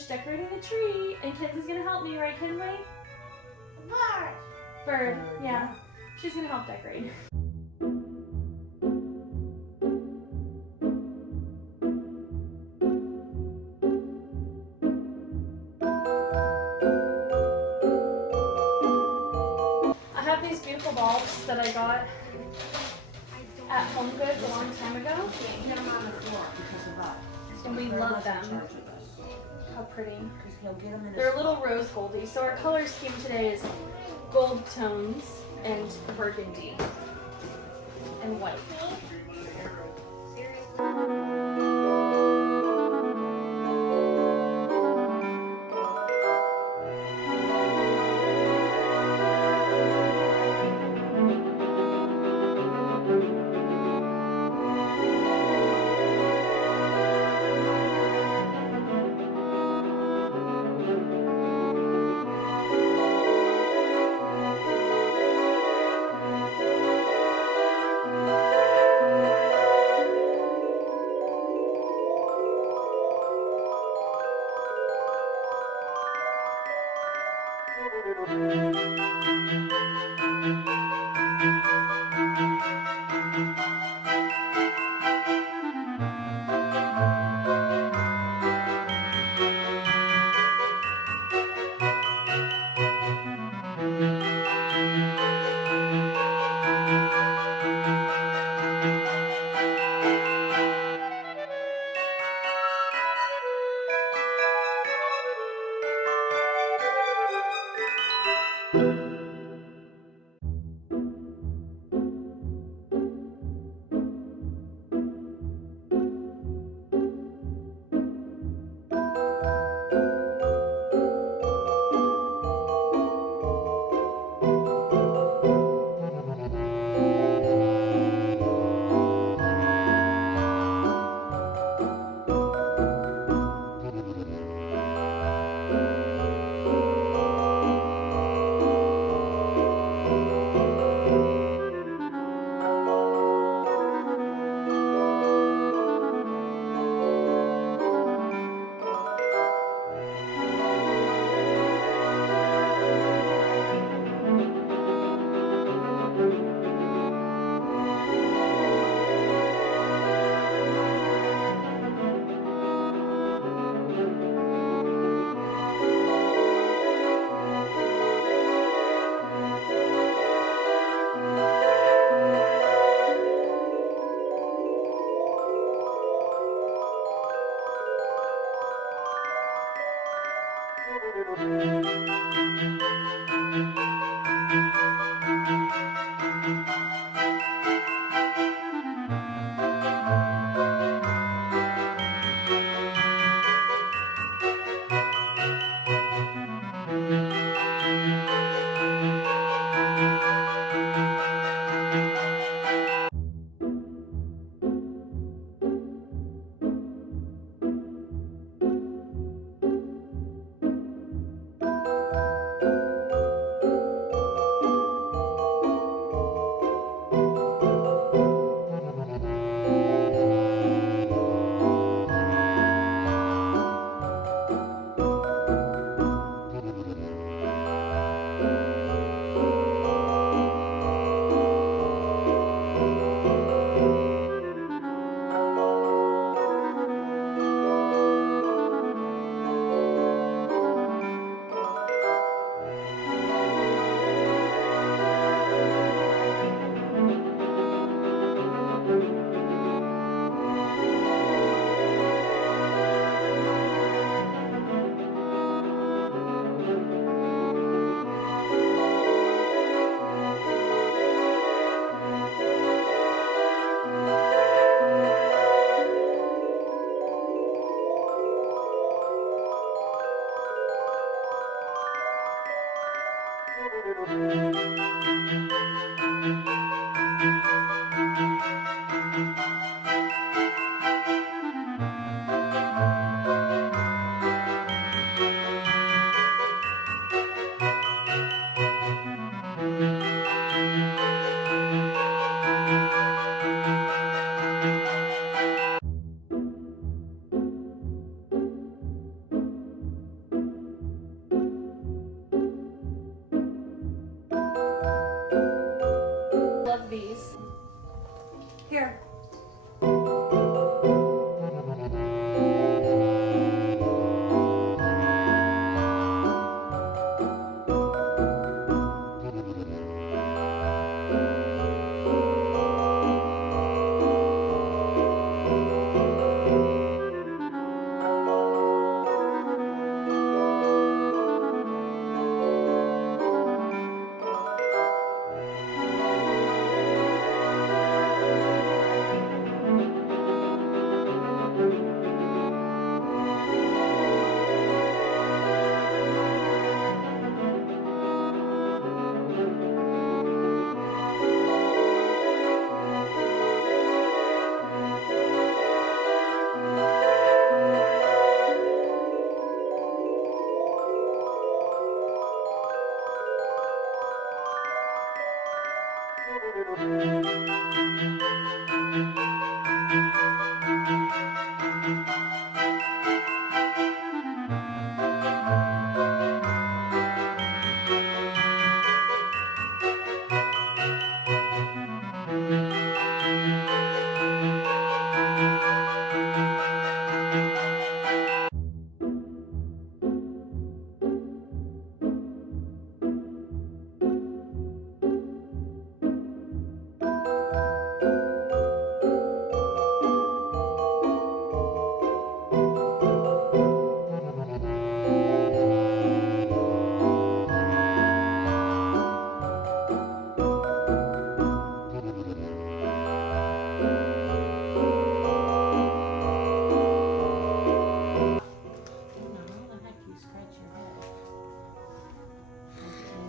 finished decorating the tree, and Kenzie's gonna help me, right, Kenzie? Bird, yeah. She's gonna help decorate. I have these beautiful bulbs that I got at Home Goods a long time ago. Get them on the floor because of that. And we love them. How pretty. He'll get them in They're a little rose goldy. So our color scheme today is gold tones and burgundy and white.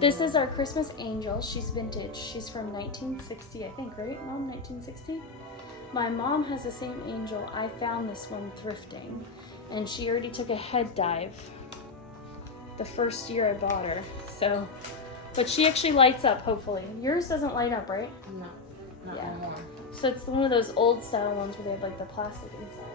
This is our Christmas angel. She's vintage. She's from 1960, I think, right, Mom? 1960? My mom has the same angel. I found this one thrifting, and she already took a head dive the first year I bought her. So, but she actually lights up, hopefully. Yours doesn't light up, right? No, not Yeah. anymore. So it's one of those old style ones where they have like the plastic inside.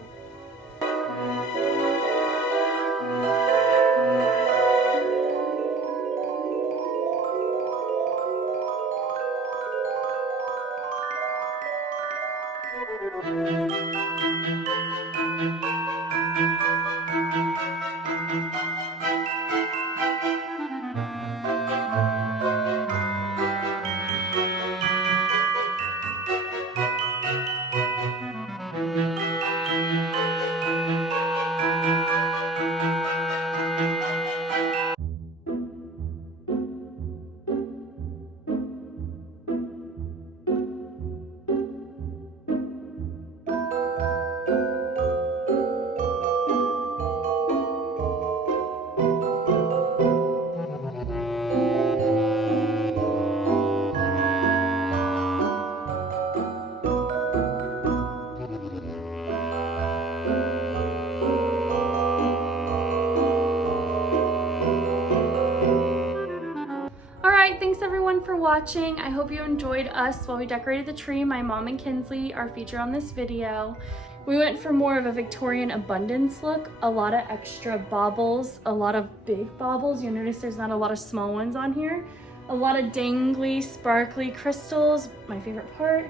Thanks everyone for watching. I hope you enjoyed us while we decorated the tree. My mom and Kinsley are featured on this video. We went for more of a Victorian abundance look, a lot of extra baubles, a lot of big baubles. You'll notice there's not a lot of small ones on here. A lot of dangly, sparkly crystals, my favorite part.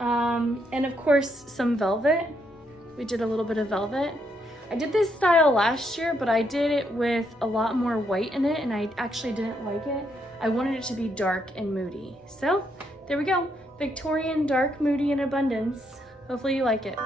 And of course, some velvet. We did a little bit of velvet. I did this style last year, but I did it with a lot more white in it, and I actually didn't like it. I wanted it to be dark and moody. So there we go. Victorian, dark, moody, and abundance. Hopefully you like it.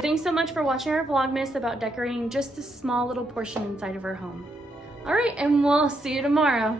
Thanks so much for watching our Vlogmas about decorating just this small little portion inside of our home. All right, and we'll see you tomorrow.